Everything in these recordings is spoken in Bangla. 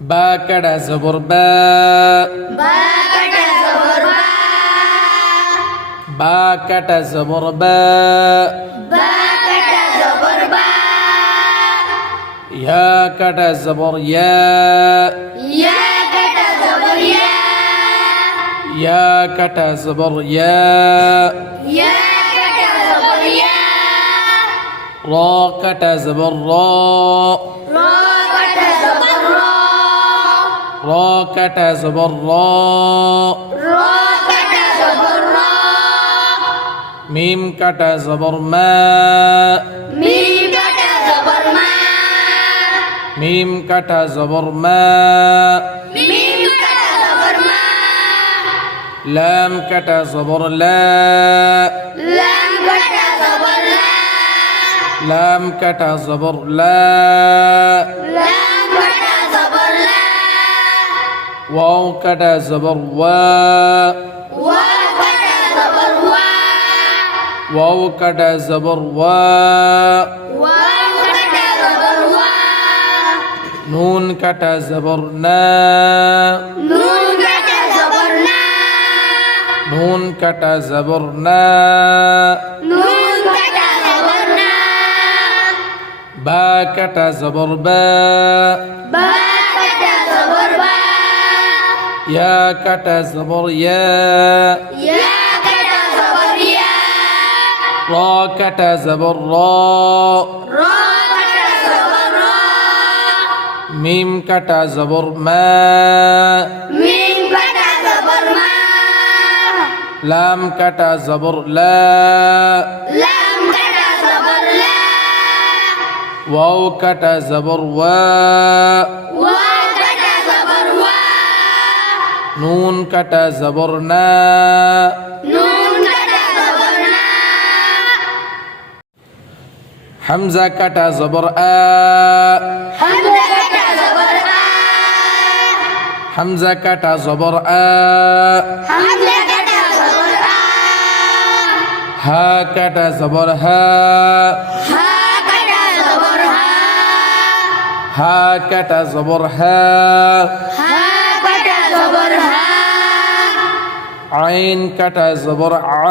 বা কাটা জবর বা বা কাটা জবর বা ইয়া কাটা জবর ইয়া ইয়া কাটা জবর ইয়া র কাটা জবর র র কাটা জবর র মিম কাটা জবর মা মিম কাটা জবর মা লাম কাটা জবর লা লাম কাটা জবর লা ওয়াও কাটা জবর ওয়া ওয়াও কাটা জবর ওয়া নুন কাটা জবর না নুন কাটা জবর না বা কাটা জবর বা ইয়া কাটা জবর ইয়া র কাটা জবর র মিম কাটা জবর মা লাম কাটা জবর লা ওয়াও কাটা জবর ওয়া নুন কাটা জবর না হামজা কাটা জবর আ হামজা কাটা জবর আ হা কাটা জবর হা হা কাটা জবর হা আইন কাটা জবর আ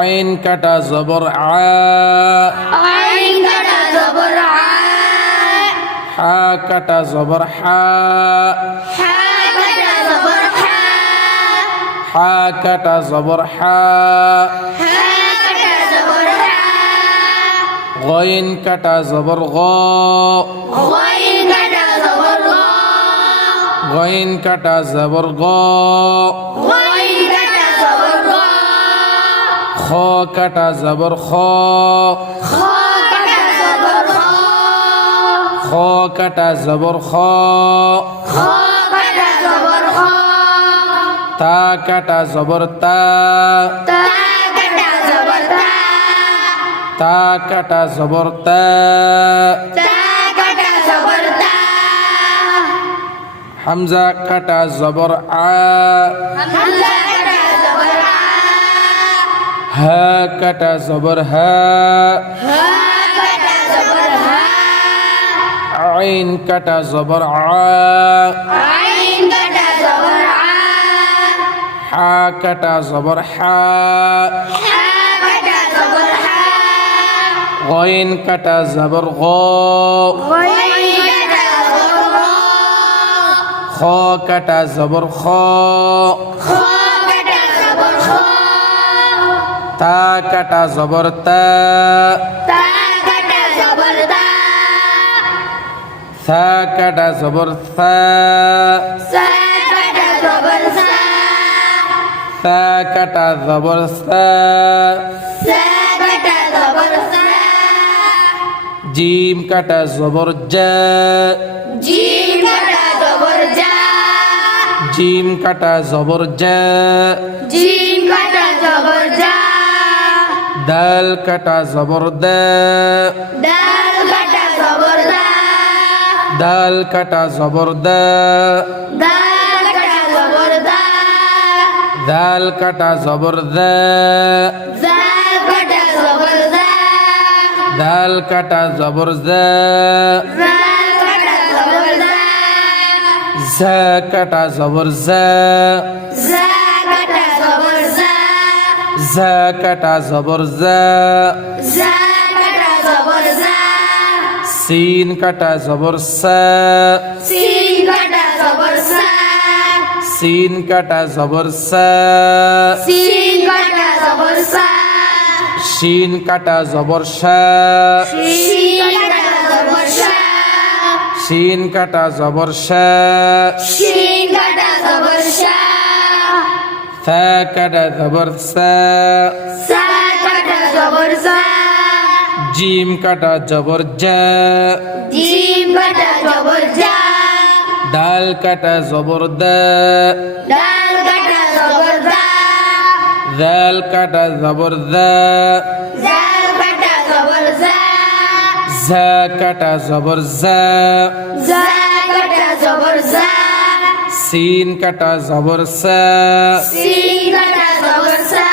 আইন কাটা জবর আ হা কাটা জবর হা হা কাটা জবর হা গইন কাটা জবর গ গইন কাটা জবর গ খ কাটা জবর খ খ কাটা জবর খ তা কাটা জবর তা তা কাটা জবর তা হামজা কাটা জবর আ হা কাটা জবর হা আইন কাটা জবর আ হা কাটা জবর হা গইন কাটা জবর গ খ কাটা জবর খ তা কাটা জবর তা সা কাটা জবর সা সা কাটা জবর সা জিম কাটা জবর জা জিম কাটা জবর জা দাল কাটা জবর দা দাল কাটা জবর দা দাল কাটা জবর দা দাল কাটা জবর জা জাল কাটা জবর জা ঝা কাটা জবর ঝা জা কাটা জবর জা ঝা কাটা জবর ঝা জা কাটা জবর জা সিন কাটা জবর সা সিন কাটা জবর সা সিন কাটা জবর সা সিন কাটা জবর সা শিন কাটা জবর শা শিন কাটা জবর সা শিন কাটা জবর শা শিন কাটা জবর সা থা কাটা জবর সা সা কাটা জবর সা জিম কাটা জবর জা জিম কাটা জবর জা ডাল কাটা জবর দা ডাল কাটা জবর দা দাল কাটা জবর দা জাল কাটা জবর জা ঝা কাটা জবর ঝা জা কাটা জবর জা সিন কাটা জবর সা সিন কাটা জবর সা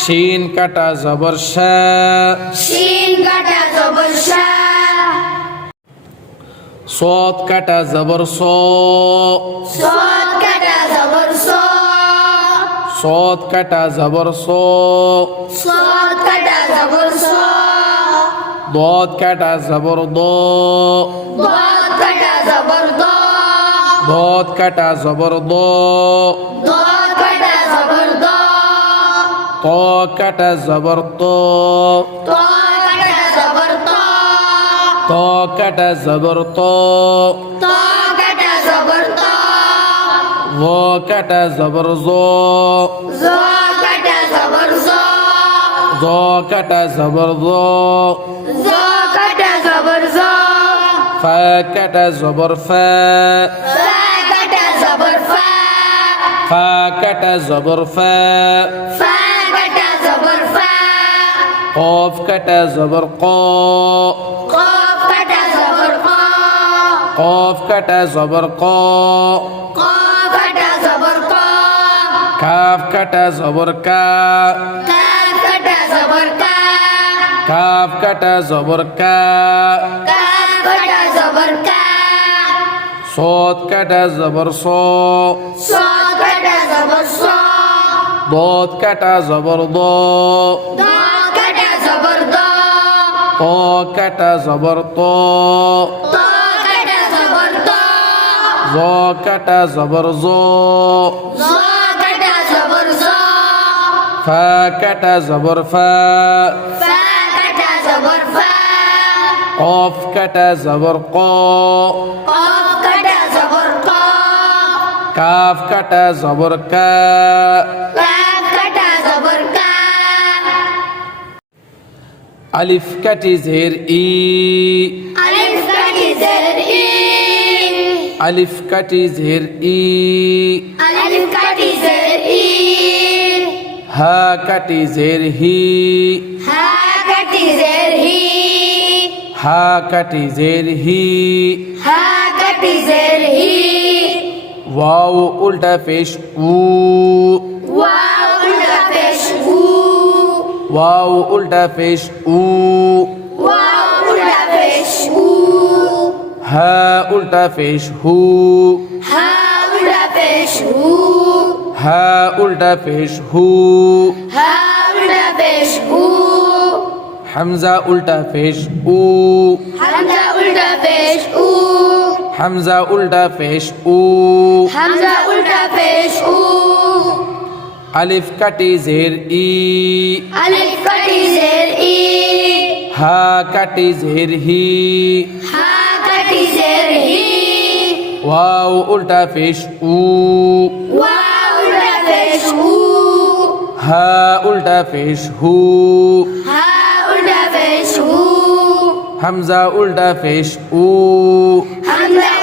শিন কাটা জবর শা শিন কাটা জবর সা صاد কাটা জবর সো সদ কাটা জবর সো صاد কাটা জবর সো সদ কাটা জবর সো ضاد কাটা জবর দো দদ কাটা জবর দ ضاد কাটা জবর দো দদ কাটা জবর দ ত কাটা জবর তো ত কাটা জবর ত ত কাটা জবর তো ত কাটা জবর ত জ কাটা জবর জো জ কাটা জবর জ জ কাটা জবর জো জ কাটা জবর জ ফা কাটা জবর ফা ফা কাটা জবর ফা ফা কাটা জবর ফা ফা কাটা জবর ফা قاف কাটা জবর ক কফ কাটা জবর ক قاف কাটা জবর ক কফ কাটা জবর ক কাফ কাটা জবর কা কাফ কাটা জবর কা কাফ কাটা জবর কা কাফ কাটা জবর কা صاد কাটা জবর সো সদ কাটা জবর স ضاد কাটা জবর দো দ কাটা জবর দ ত কাটা জবর তো ত কাটা জবর ত জ কাটা জবর জো জ কাটা জবর জ ফা কাটা জবর ফা ফা কাটা জবর ফা قاف কাটা জবর ক কফ কাটা জবর ক কাফ কাটা জবর কা কাফ কাটা জবর কা আলিফ কাটি জের ই আলিফ কাটি জের ই আলিফ কাটি জের ই আলিফ কাটি জের ই হা কাটি জের হি হা কাটি জের হি হা কাটি জের হি হা কাটি জের হি ওয়াও উল্টা পেশ উ ওয়াও উল্টা পেশ উ ওয়াও উল্টা পেশ উ ওয়াও উল্টা পেশ উ হা উল্টা পেশ হু হা উল্টা পেশ হু হা উল্টা পেশ হু হা উল্টা পেশ হু হামজা উল্টা পেশ উ হামজা উল্টা পেশ উ হামজা উল্টা পেশ উ হামজা উল্টা পেশ উ আলিফ কাটি জের ই আলিফ কাটি জের ই হা কাটি জের হি হা কাটি জের হি ওয়াও উল্টা পেশ উ ওয়াও উল্টা পেশ উ হা উল্টা পেশ হু হা উল্টা পেশ হু হামজা উল্টা পেশ উ হামজা